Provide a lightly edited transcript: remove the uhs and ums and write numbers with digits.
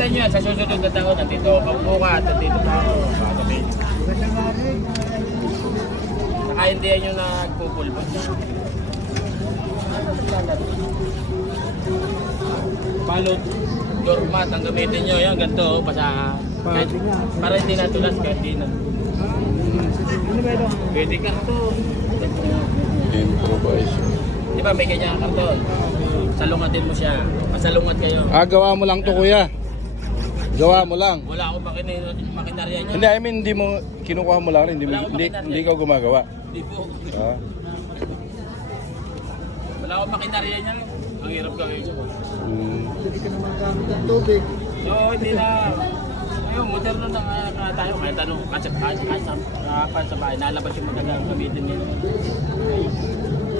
makikita nyo yan sa susunod na taon. Nandito ka bukas, nandito pa ako. Saka hindi yan yung nagpupulbot. Balot, doormat, ang gamitin nyo. Yan, ganito, basa. Para hindi natulas ka, hindi na. Pwede karton. Improvise. Di ba may ganyan karton? Salungatin mo siya. Pasalungat kayo. Ah, gawa mo lang to kuya. Gawa mo lang. Wala akong makinarya nyo. Hindi, I mean, hindi mo, kinukuha mo lang rin. Hindi ka gumagawa. Hindi po. Ah. Wala akong makinarya nyo. Ang hirap gawin ko. Hindi ka naman gamit ng tubig. So, hindi na. Ayun, moderno na nga tayo. Kahit anong kasap sa bahay. Nalabas yung magagang gamitin nila.